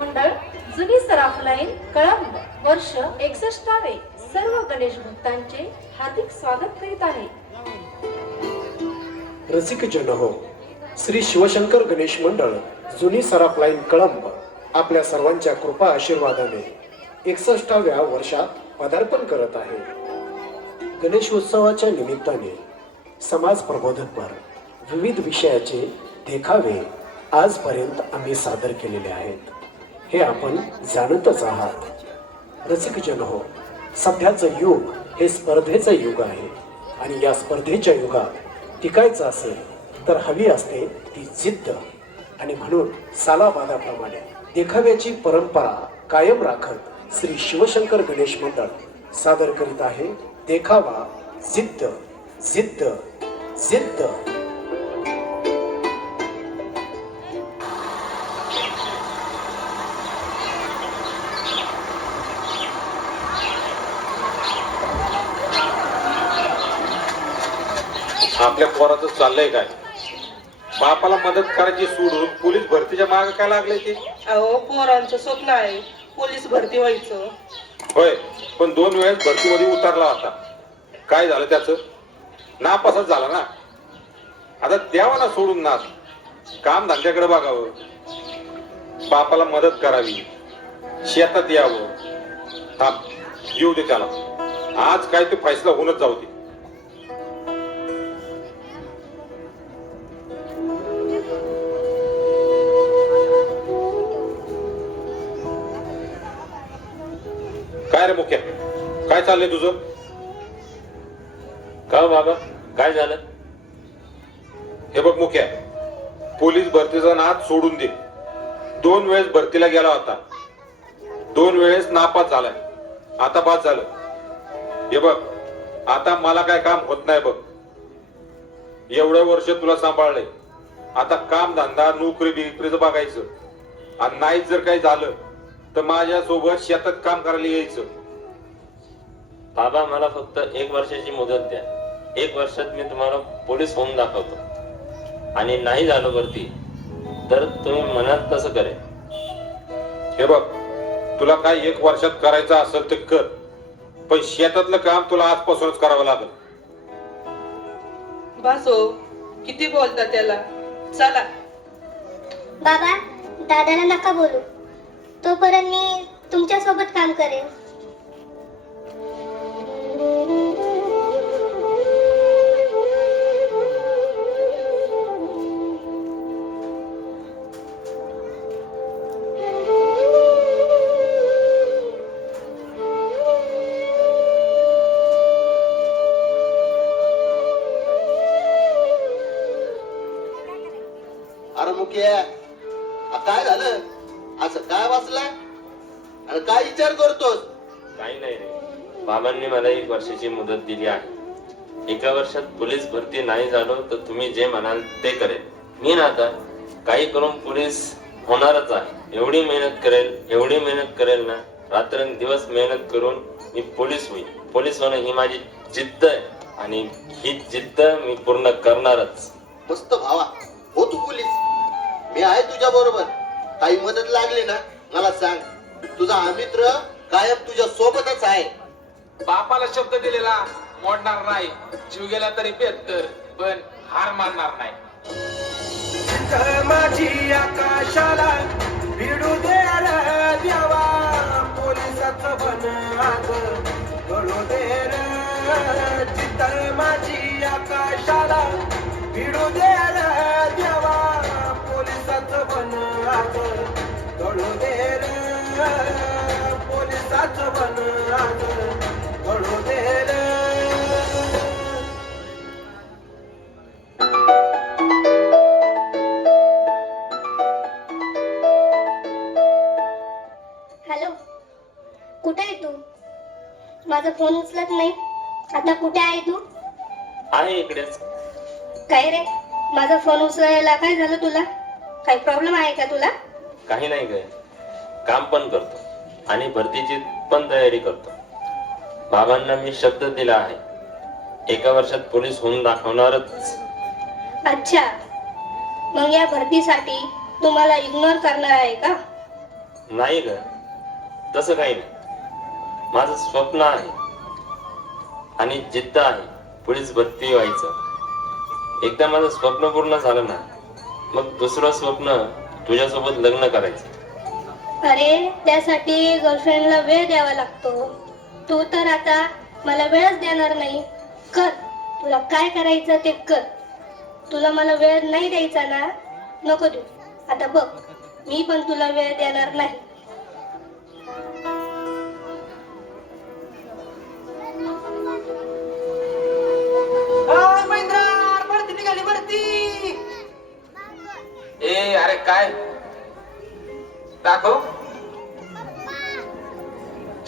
मंडळ जुनी सराफ लाईन कळंब वर्ष एकसष्टावे सर्व गणेश भक्तांचे हार्दिक स्वागत करीत आहे. रसिक जन हो श्री शिवशंकर गणेश मंडळ जुनी सराफ लाईन कळंब आपल्या सर्वांच्या कृपा आशीर्वादाने एकसष्टाव्या वर्षात पदार्पण करत आहे. गणेशोत्सवाच्या निमित्ताने समाज प्रबोधनपर विविध विषयाचे देखावे आजपर्यंत आम्ही सादर केलेले आहेत. हे आपण जाणतच आहात. रसिकजन हो सध्याचं युग हे स्पर्धेचं युग आहे. आणि या स्पर्धेच्या युगात टिकायचं असेल तर हवी असते ती जिद्द. आणि म्हणून सालाबादाप्रमाणे देखाव्याची परंपरा कायम राखत श्री शिवशंकर गणेश मंडळ सादर करीत आहे. देखावा जिद्द जिद्द जिद्द. आपल्या पोराचं चाललंय काय? बापाला मदत करायची सोडून पोलीस भरतीच्या मागे काय लागले ते? अहो पोरांचं स्वप्न आहे. पोलीस भरती व्हायचं. होय पण दोन वेळेस भरतीमध्ये उतरला होता. काय झालं त्याच? नापासच झाला ना? आता द्यावा ना सोडून नाच काम धंद्याकडे बघावं. बापाला मदत करावी. शेतात यावं. थांब येऊ दे त्याला. आज काय ते फैसला होऊनच जाऊ दे. काय रे मुख्या? काय चाललंय तुझं? का हो बाबा? काय झालं? हे बघ मुख्या पोलीस भरतीचा नाद सोडून दे. दोन वेळेस भरतीला गेला होता. दोन वेळेस नापास झालाय. आता पास झालं. हे बघ आता मला काय काम होत नाही बघ. एवढं वर्ष तुला सांभाळलंय. आता काम धंदा नोकरी बिकरीचं बघायचं. आणि नाहीच जर काही झालं तर माझ्या सोबत शेतात काम करायला यायचं. बाबा मला फक्त एक वर्षाची मुदत द्या. एक वर्षात मी तुम्हाला पोलीस होऊन दाखवतो. आणि नाही झालं वरती तर तुम्ही मनात तसं करेल? हे बघ तुला काय एक वर्षात करायचं असेल तर कर. पण शेतातलं काम तुला आजपासूनच करावं लागेल. बासो किती बोलता त्याला? चला. बाबा दादाला नका बोलू. तोपर्यंत मी तुमच्यासोबत काम करेन. अरे मुख्या काय झालं? असं काय वाचलाय? आणि काय विचार करतोस? काही नाही रे. बाबांनी मला एक वर्षाची मुदत दिली आहे. एका वर्षात पोलीस भरती नाही झालो तर तुम्ही जे म्हणाल ते करेल मी ना आता काही करून पोलीस होणारच आहे. एवढी मेहनत करेल एवढी मेहनत करेल ना रात्रंदिवस मेहनत करून मी पोलीस होईल पोलीस होणं ही माझी जिद्द आहे आणि ही जिद्द मी पूर्ण करणारच. मस्त भावा. हो तू पोलीस. मी आहे तुझ्या बरोबर. काही मदत लागली ना मला सांग तुझा हा मित्र कायम तुझ्या सोबतच आहे. बापाला शब्द दिलेला मोडणार नाही जीव गेला तरी बेहत्तर पण हार मानणार नाही. माझी आकाशाला हॅलो कुठे आहे तू? माझा फोन उचलत नाही. आता कुठे आहे तू? आहे इकडेच. काय रे? माझा फोन उचलायला काय झालं तुला? काही प्रॉब्लेम आहे का तुला? काही नाही काय काम पण करतो आणि भरतीची पण तयारी करतो. बाबांना मी शब्द दिला आहे. एका वर्षात पोलीस होऊन दाखवणारच. अच्छा. मग या भरतीसाठी तुम्हाला इग्नोर करणार आहे का? नाही ग. तसं काही नाही. माझं स्वप्न आहे. आणि जिद्द आहे. पोलीस भरती व्हायचं. एकदा माझं स्वप्न पूर्ण झालं ना मग दुसरं स्वप्न तुझ्यासोबत लग्न करायचं. अरे त्यासाठी गर्लफ्रेंडला वेळ द्यावा लागतो. तू तर आता मला वेळच देणार नाही. कर तुला काय करायचं ते कर. तुला मला वेळ नाही द्यायचा ना? नको देऊ. आता बघ मी पण तुला वेळ देणार नाही.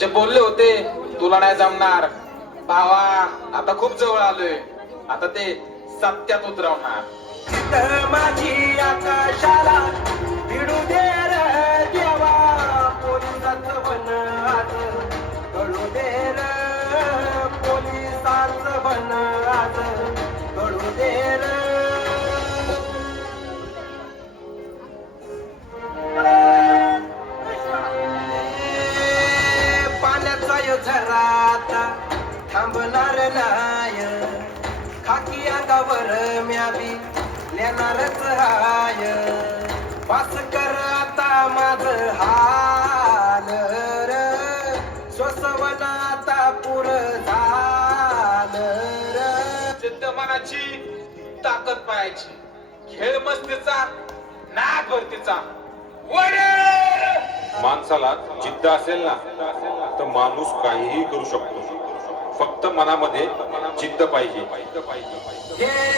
जे बोलले होते तुला नाही जमणार. भावा आता खूप जवळ आलोय. आता ते सत्यात उतरवणार. माझी आकाशाला थांबणार नाय खाकी अंगावर म्याबी नेणारच हाय. पास कर आता माझ हाल र. स्वसवन आता पुर झालं र. जिद्द मनाची ताकद पायाची खेळ मस्तीचा नाग भरतीचा. वडील माणसाला जिद्द असेल ना तर माणूस काहीही करू शकतो. फक्त मनामध्ये जिद्द पाहिजे.